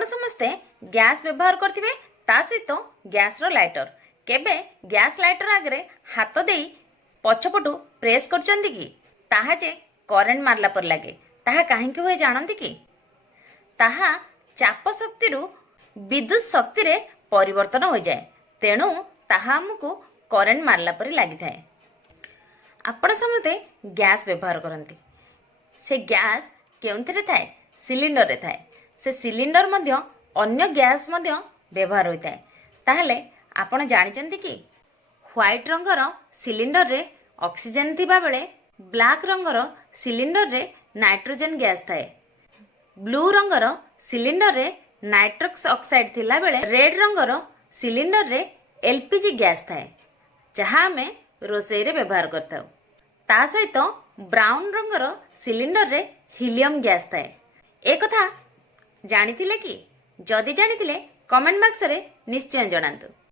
आपण समस्ते गैस व्यवहार करथिबे ता सहित गैस रो लाइटर केबे गैस लाइटर आगे हाथ दे पछपटू प्रेस करचंदी कि ताहा जे करेंट मारला पर लागे ताहा काहेकि हुए जानती कि ताहा चाप शक्ति रु विद्युत शक्ति रे परिवर्तन हो जाए तेणु ताहा हमकु करेंट मारला पर लागि थाए। आपण समते गैस व्यवहार करती से गैस केउंथरे थाए सिलिंडर रे थाए से सिलिंडर मध्य अन्य गैस मध्य व्यवहार होता है। ताहले आपण जानिचंती कि व्हाइट रंगर सिलिंडर रे ऑक्सीजन थिबा बेले ब्लैक रंगर सिलिंडर रे नाइट्रोजन गैस थाए। ब्लू रंगर सिलिंडर रे नाइट्रस ऑक्साइड थिला बेले रेड रंगर सिलिंडर रे एलपीजी गैस थाए जहाँ आमे रोषेई रे व्यवहार करथाउ। ता सहित ब्राउन रंगर सिलिंडर रे हीलियम गैस थाए। ए कथा जानिथिले कि जदि जानिथिले कमेंट बॉक्स रे निश्चय जणांतु।